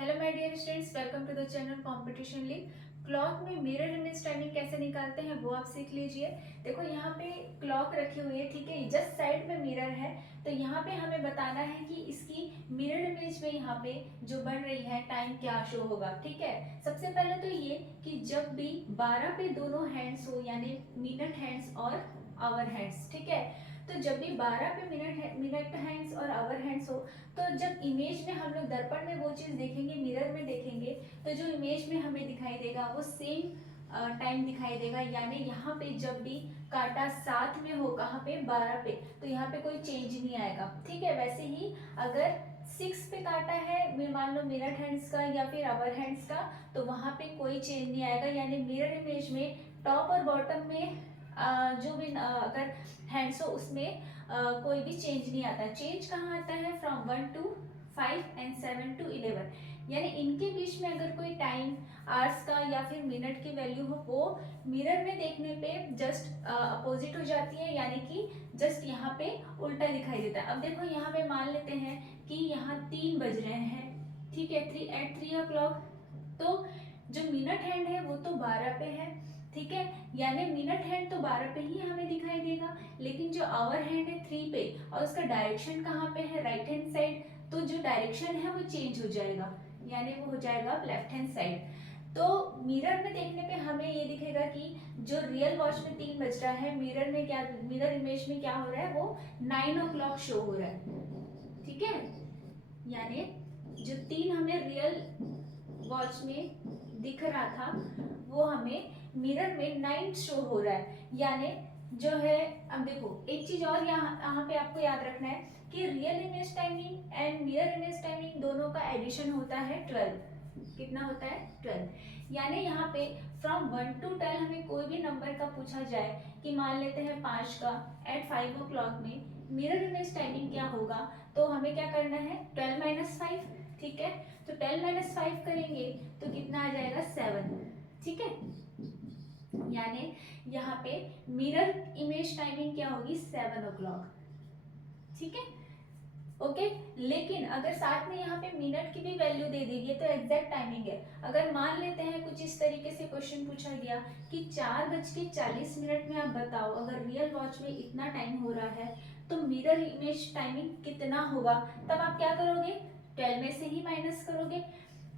Hello my dear students, welcome to the channel competition league. Clock में mirror image timing कैसे निकालते हैं वो आप सीख लीजिए। देखो यहाँ पे क्लॉक रखी हुई है, ठीक है, जस्ट साइड में मिरर है। तो यहाँ पे हमें बताना है कि इसकी मिरर इमेज में यहाँ पे जो बन रही है टाइम क्या शो होगा। ठीक है, सबसे पहले तो ये कि जब भी 12 पे दोनों हैंड्स हो, यानी मिनट हैंड्स और आवर हैंड्स, ठीक है। तो जब भी 12 पे मिनट हैंड्स और आवर हैंड्स हो, तो जब इमेज में हम लोग दर्पण में वो चीज देखेंगे, मिरर में देखेंगे, तो जो इमेज में हमें दिखाई देगा वो सेम टाइम दिखाई देगा। यानी यहाँ पे जब भी कांटा साथ में हो, कहाँ पे 12 पे, तो यहाँ पे कोई चेंज नहीं आएगा। ठीक है, वैसे ही अगर 6 पे काटा है, मान लो मिनट हैंड्स का या फिर आवर हैंड्स का, तो वहाँ पे कोई चेंज नहीं आएगा। यानी मिरर इमेज में टॉप और बॉटम में जो भी अगर हैंड्स हो उसमें कोई भी चेंज नहीं आता। चेंज कहाँ आता है? फ्रॉम 1 to 5 एंड 7 to 11, यानी इनके बीच में अगर कोई टाइम आवर्स का या फिर मिनट की वैल्यू हो, वो मिरर में देखने पे जस्ट अपोजिट हो जाती है, यानी कि जस्ट यहाँ पे उल्टा दिखाई देता है। अब देखो यहाँ पे मान लेते हैं कि यहाँ 3 बज रहे हैं, ठीक है, 3 o'clock। तो जो मिनट हैंड है वो तो 12 पे है, ठीक है, यानी मिनट हैंड तो 12 पे ही हमें दिखाई देगा। लेकिन जो आवर हैंड है 3 पे, और उसका डायरेक्शन कहाँ पे है? Right hand side. तो जो डायरेक्शन है वो चेंज हो जाएगा, यानी वो हो जाएगा लेफ्ट हैंड साइड। तो मिरर में देखने पे हमें ये दिखेगा कि जो रियल वॉच में 3 बज रहा है, मिरर में क्या, मिरर इमेज में क्या हो रहा है, वो 9 o'clock शो हो रहा है। ठीक है, यानी जो 3 हमें रियल वॉच में दिख रहा था, वो हमें मिरर में 9 शो हो रहा है। यानी जो है, अब देखो एक चीज और यहाँ पे आपको याद रखना है कि real image timing and mirror image timing दोनों का एडिशन होता है 12। कितना होता है? 12। यानी यहाँ पे फ्रॉम 1 to 12 हमें कोई भी नंबर का पूछा जाए कि मान लेते हैं 5 का, एट 5 o'clock में मिरर इमेज टाइमिंग क्या होगा, तो हमें क्या करना है? 12 - 5, ठीक है। तो 12 - 5 करेंगे तो कितना आ जाएगा? 7। ठीक है, यानी यहाँ पे मिरर इमेज टाइमिंग क्या होगी? 7 o'clock। ठीक है, ओके। लेकिन अगर साथ में यहाँ पे मिनट की भी वैल्यू दे दी गई तो एग्जैक्ट टाइमिंग है। अगर मान लेते हैं कुछ इस तरीके से क्वेश्चन पूछा गया कि 4:40 में आप बताओ, अगर रियल वॉच में इतना टाइम हो रहा है तो मिरर इमेज टाइमिंग कितना होगा, तब आप क्या करोगे? 12 में से ही माइनस करोगे।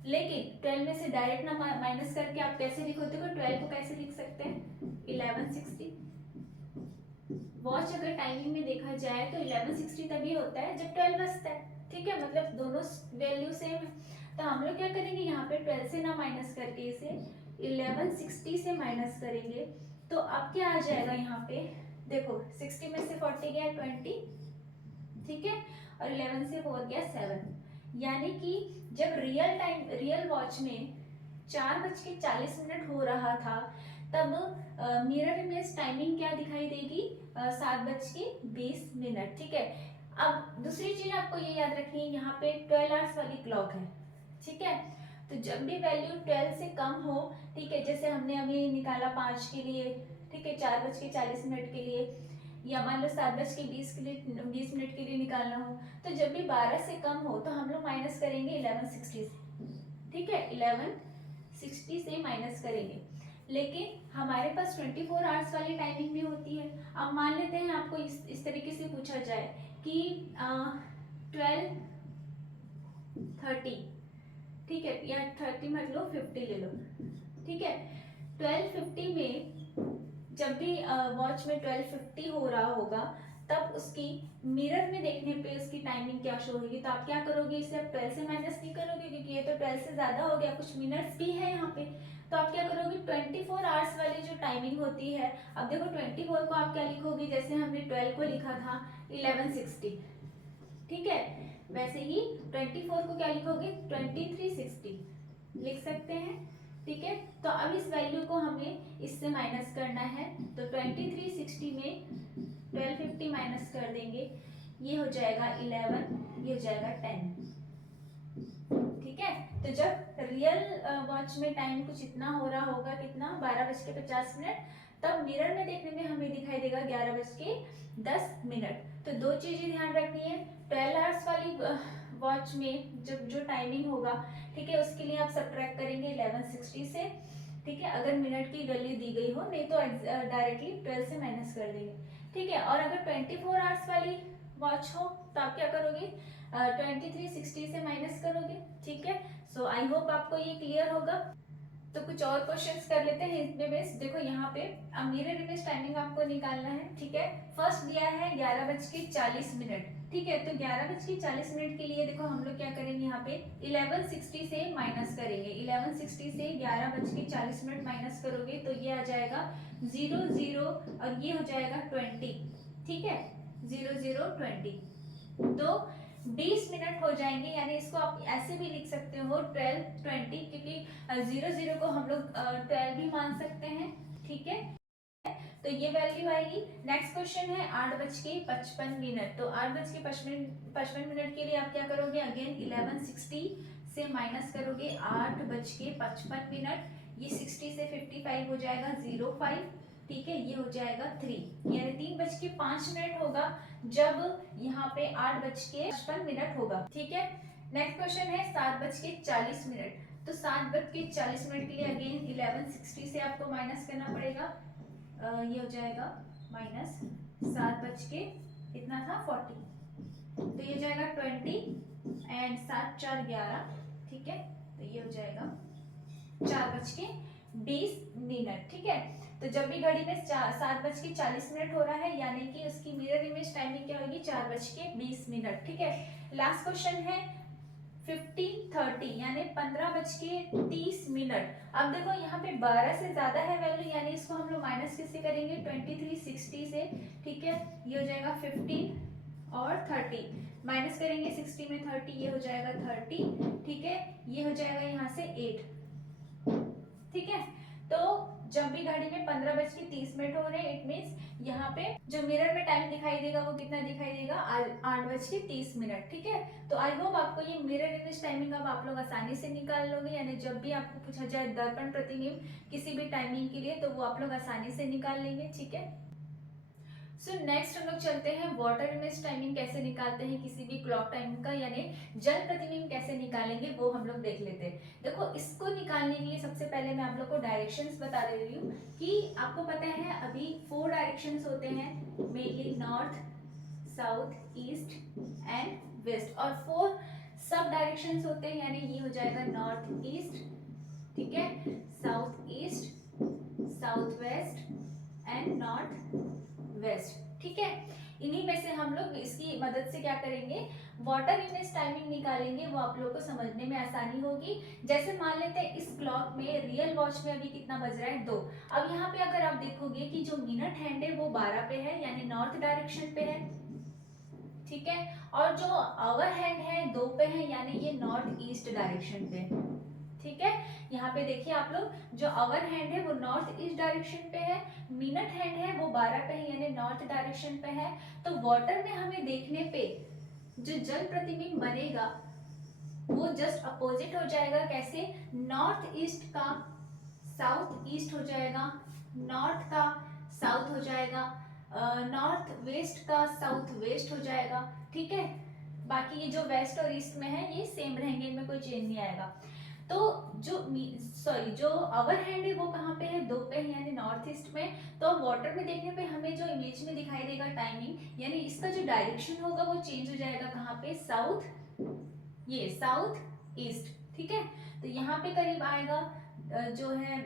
लेकिन 12 में से डायरेक्ट ना माइनस करके आप कैसे लिखोगे? 12 को कैसे लिख सकते हैं? 1160। वॉच अगर टाइमिंग में देखा जाए तो 1160 तभी होता है जब 12 बजता है। ठीक है, मतलब दोनों वैल्यू सेम है। तो हम लोग क्या करेंगे, यहाँ पे 12 से ना माइनस करके इसे 1160 से माइनस करेंगे। तो अब क्या आ जाएगा यहाँ पे? देखो 60 में से 40 गया 20, ठीक है, और 11 से 4 गया 7। यानी कि जब रियल वॉच में 4:40 हो रहा था, तब मिरर इमेज टाइमिंग क्या दिखाई देगी? 7:20। ठीक है। अब दूसरी चीज आपको ये याद रखनी है, यहाँ पे 12 आवर्स वाली क्लॉक है, ठीक है। तो जब भी वैल्यू 12 से कम हो, ठीक है, जैसे हमने अभी निकाला 5 के लिए, ठीक है, 4:40 के लिए, या मान लो 7:20 के लिए, 20 मिनट के लिए निकालना हो, तो जब भी 12 से कम हो तो हम लोग माइनस करेंगे 1160 से। ठीक है, 1160 से माइनस करेंगे। लेकिन हमारे पास 24 आवर्स वाली टाइमिंग भी होती है। अब मान लेते हैं आपको इस तरीके से पूछा जाए कि 12:30, ठीक है, या 30 मत लो, 50 ले लो, ठीक है। 12:50 में जब भी वॉच में 12:50 हो रहा होगा, तब उसकी मिरर में देखने पे उसकी टाइमिंग क्या शो होगी। तो आप क्या करोगे? इसे आप 12 से माइनस नहीं करोगे, क्योंकि ये तो 12 से ज्यादा हो गया, कुछ मिनट्स भी है यहाँ पे। तो आप क्या करोगे? 24 आवर्स वाली जो टाइमिंग होती है, अब देखो 24 को आप क्या लिखोगे? जैसे हमने 12 को लिखा था 1160, ठीक है, वैसे ही 24 को क्या लिखोगे? 2360 लिख सकते हैं। ठीक है, तो अब इस वैल्यू को हमें इससे माइनस करना है। तो 2360 में 1250 माइनस कर देंगे, ये हो जाएगा 11, ये हो जाएगा 10। ठीक है, तो जब रियल वॉच में टाइम कुछ इतना हो रहा होगा, कितना, 12:50, तब मिरर में देखने में हमें दिखाई देगा 11:10। तो दो चीजें ध्यान रखनी है, 12 आवर्स वाली वॉच में जब जो टाइमिंग होगा, ठीक है, उसके लिए आप सब्ट्रैक्ट करेंगे 1160 से, ठीक है, अगर मिनट की वैल्यू दी गई हो, नहीं तो डायरेक्टली 12 से माइनस कर देंगे, ठीक है। और अगर 24 आवर्स वाली वॉच हो तो आप क्या करोगे, 2360 से माइनस करोगे, ठीक है। सो आई होप आपको ये क्लियर होगा। तो कुछ और क्वेश्चंस कर लेते हैं इसमें बेस। देखो यहाँ पे अब मिरर इमेज टाइमिंग आपको निकालना है, ठीक है। फर्स्ट दिया है 11:40, ठीक है। तो 11:40 के लिए देखो हम लोग क्या करेंगे, यहाँ पे 1160 से माइनस करेंगे, 1160 से 11:40 माइनस करोगे तो ये आ जाएगा 00 और ये हो जाएगा 20, ठीक है, 0020। तो 20 मिनट हो जाएंगे, यानी इसको आप ऐसे भी लिख सकते हो 12:20, क्योंकि 00 को हम लोग 12 भी मान सकते हैं, ठीक है। तो ये वैल्यू आएगी। नेक्स्ट क्वेश्चन है 8:55। तो 8:55 के लिए आप क्या करोगे, अगेन 1160 से माइनस करोगे 8:55, ये 60 से 55 हो जाएगा 05, ठीक है, ये हो जाएगा 3, यानी 3:05 होगा जब यहाँ पे 8:55 होगा, ठीक है। नेक्स्ट क्वेश्चन है 7:40। तो 7:40 के लिए अगेन 1160 से आपको माइनस करना पड़ेगा, ये हो जाएगा माइनस 7 बज के इतना था 40, तो ये हो जाएगा 20 एंड 7 4 11, ठीक है। तो ये हो जाएगा 4:20, ठीक है। तो जब भी घड़ी में 7:40 हो रहा है, यानी कि उसकी मिरर इमेज टाइमिंग क्या होगी, 4:20, ठीक है। लास्ट क्वेश्चन है 15:30, यानी 15:30। अब देखो यहाँ पे 12 से ज्यादा है वैल्यू, यानी इसको हम लोग माइनस किससे करेंगे, 2360 से, ठीक है। ये हो जाएगा 15 और 30, माइनस करेंगे 60 में 30, ये हो जाएगा 30, ठीक है। ये हो जाएगा यहाँ से 8, ठीक है। तो जब भी घड़ी में 15:30 हो रहे हैं, इट मीन्स यहाँ पे जो मिरर में टाइम दिखाई देगा वो कितना दिखाई देगा, 8:30, ठीक है। तो आई होप आपको ये मिरर इमेज टाइमिंग अब आप लोग आसानी से निकाल लोगे, यानी जब भी आपको पूछा जाए दर्पण प्रतिबिंब किसी भी टाइमिंग के लिए, तो वो आप लोग आसानी से निकाल लेंगे, ठीक है। सो नेक्स्ट हम लोग चलते हैं वाटर इमेज टाइमिंग कैसे निकालते हैं किसी भी क्लॉक टाइमिंग का, यानी जल प्रतिबिंब कैसे निकालेंगे वो हम लोग देख लेते हैं। देखो इसको निकालने के लिए सबसे पहले मैं आप लोग को डायरेक्शंस बता दे रही हूँ कि आपको पता है अभी 4 डायरेक्शंस होते हैं, mainly north, south, east and west, और 4 सब डायरेक्शंस होते हैं, यानी ये हो जाएगा नॉर्थ ईस्ट, ठीक है, south east, south west and north west, ठीक है। इन्हीं में से हम लोग इसकी मदद से क्या करेंगे, वाटर इमेज टाइमिंग निकालेंगे, वो आप लोग को समझने में आसानी होगी। जैसे मान लेते हैं इस क्लॉक में, रियल वॉच में अभी कितना बज रहा है, 2। अब यहाँ पे अगर आप देखोगे कि जो मिनट हैंड है वो 12 पे है, यानी नॉर्थ डायरेक्शन पे है, ठीक है। और जो आवर हैंड है 2 पे है, यानी ये नॉर्थ ईस्ट डायरेक्शन पे, ठीक है। यहाँ पे देखिए आप लोग, जो आवर हैंड है वो नॉर्थ ईस्ट डायरेक्शन पे है, मिनट हैंड है वो 12 पे है, यानी नॉर्थ डायरेक्शन पे है। तो वाटर में हमें देखने पे जो जल प्रतिबिंब बनेगा वो जस्ट अपोजिट हो जाएगा, कैसे, नॉर्थ ईस्ट का साउथ ईस्ट हो जाएगा, नॉर्थ का साउथ हो जाएगा, नॉर्थ वेस्ट का साउथ वेस्ट हो जाएगा, ठीक है। बाकी ये जो वेस्ट और ईस्ट में है ये सेम रहेंगे, इनमें कोई चेंज नहीं आएगा। तो जो अवर हैंड है वो कहाँ पे है, 2 पे है, यानी नॉर्थ ईस्ट में। तो वाटर में देखने पे हमें जो इमेज में दिखाई देगा टाइमिंग, यानी इसका जो डायरेक्शन होगा वो चेंज हो जाएगा, कहाँ पे, साउथ, ये साउथ ईस्ट, ठीक है। तो यहाँ पे करीब आएगा जो है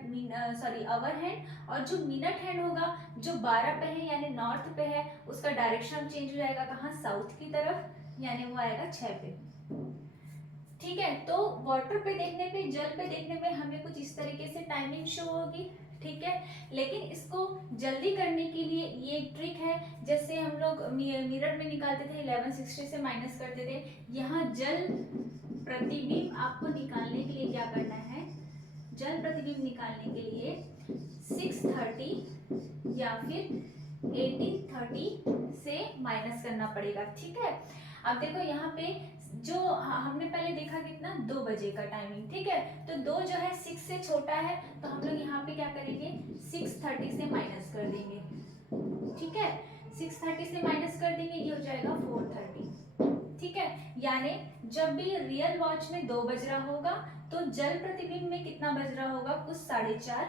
अवर हैंड, और जो मिनट हैंड होगा जो 12 पे है यानी नॉर्थ पे है, उसका डायरेक्शन चेंज हो जाएगा, कहाँ, साउथ की तरफ, यानी वो आएगा 6 पे, ठीक है। तो वाटर पे देखने पे, जल पे देखने पे हमें कुछ इस तरीके से टाइमिंग शो होगी, ठीक है। लेकिन इसको जल्दी करने के लिए ये एक ट्रिक है, जैसे हम लोग मिरर में निकालते थे 1160 से माइनस करते थे, यहाँ जल प्रतिबिंब आपको निकालने के लिए क्या करना है, जल प्रतिबिंब निकालने के लिए 630 या फिर 1830 से माइनस करना पड़ेगा, ठीक है। अब देखो यहाँ पे जो हमने पहले देखा कितना, 2 बजे का टाइमिंग, ठीक है। तो 2 जो है 6 से छोटा है, तो हम लोग यहाँ पे क्या करेंगे, 630 से माइनस कर देंगे, ठीक है। 630 से माइनस कर देंगे, ये हो जाएगा 430, ठीक है। यानी जब भी रियल वॉच में 2 बज रहा होगा तो जल प्रतिबिंब में कितना बज रहा होगा, कुछ 4:30।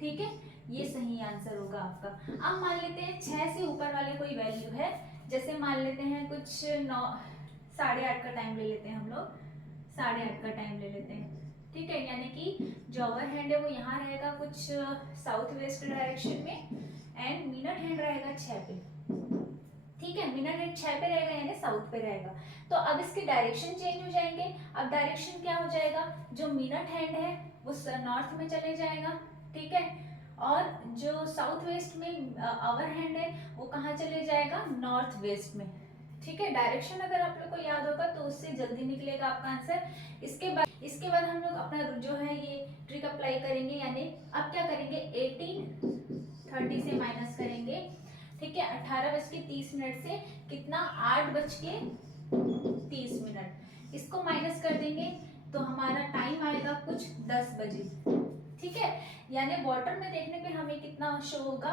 ठीक है, ये सही आंसर होगा आपका। अब मान लेते हैं 6 से ऊपर वाले कोई वैल्यू है, जैसे मान लेते हैं कुछ 9, 8:30 का टाइम ले लेते हैं हम लोग, 8:30 का टाइम ले लेते हैं। ठीक है, यानी कि जो ओवर हैंड है वो यहाँ रहेगा कुछ साउथ वेस्ट डायरेक्शन में, एंड मिनट हैंड रहेगा 6 पे। ठीक है, मिनट हैंड 6 पे रहेगा यानी साउथ पे रहेगा। तो अब इसके डायरेक्शन चेंज हो जाएंगे। अब डायरेक्शन क्या हो जाएगा, जो मिनट हैंड है वो नॉर्थ में चले जाएगा। ठीक है, और जो साउथ वेस्ट में आवर हैंड है वो कहाँ चले जाएगा, नॉर्थ वेस्ट में। ठीक है, डायरेक्शन अगर आप लोग को याद होगा तो उससे जल्दी निकलेगा आपका आंसर। इसके बाद हम लोग अपना जो है ये ट्रिक अप्लाई करेंगे, यानी अब क्या करेंगे, 18:30 से माइनस करेंगे। ठीक है, 18:30 से कितना, 8:30। इसको माइनस कर देंगे तो हमारा टाइम आएगा कुछ 10 बजे। ठीक है, यानी वाटर में देखने पे हमें कितना शो होगा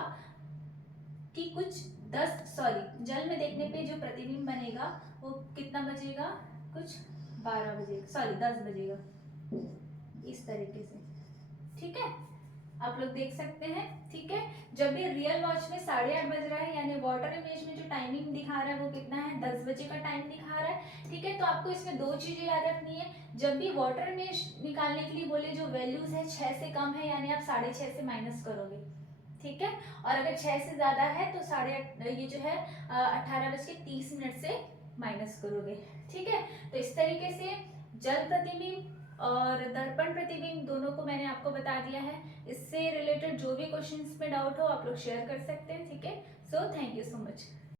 कि कुछ 10, सॉरी जल में देखने पे जो प्रतिबिंब बनेगा वो कितना बजेगा, कुछ 12 बजेगा, सॉरी 10 बजेगा, इस तरीके से। ठीक है, आप लोग देख सकते हैं। ठीक है, जब भी रियल वॉच में 8:30 बज रहा है यानी वाटर इमेज में जो टाइमिंग दिखा रहा है वो कितना है, 10 बजे का टाइम दिखा रहा है। ठीक है, तो आपको इसमें 2 चीजें याद रखनी है। जब भी वाटर इमेज निकालने के लिए बोले जो वैल्यूज है 6 से कम है यानी आप 6:30 से माइनस करोगे। ठीक है, और अगर 6 से ज्यादा है तो ये जो है 18:30 से माइनस करोगे। ठीक है, तो इस तरीके से जल प्रतिबिंब और दर्पण प्रतिबिंब दोनों को मैंने आपको बता दिया है। इससे रिलेटेड जो भी क्वेश्चंस में डाउट हो आप लोग शेयर कर सकते हैं। ठीक है, so thank you so much.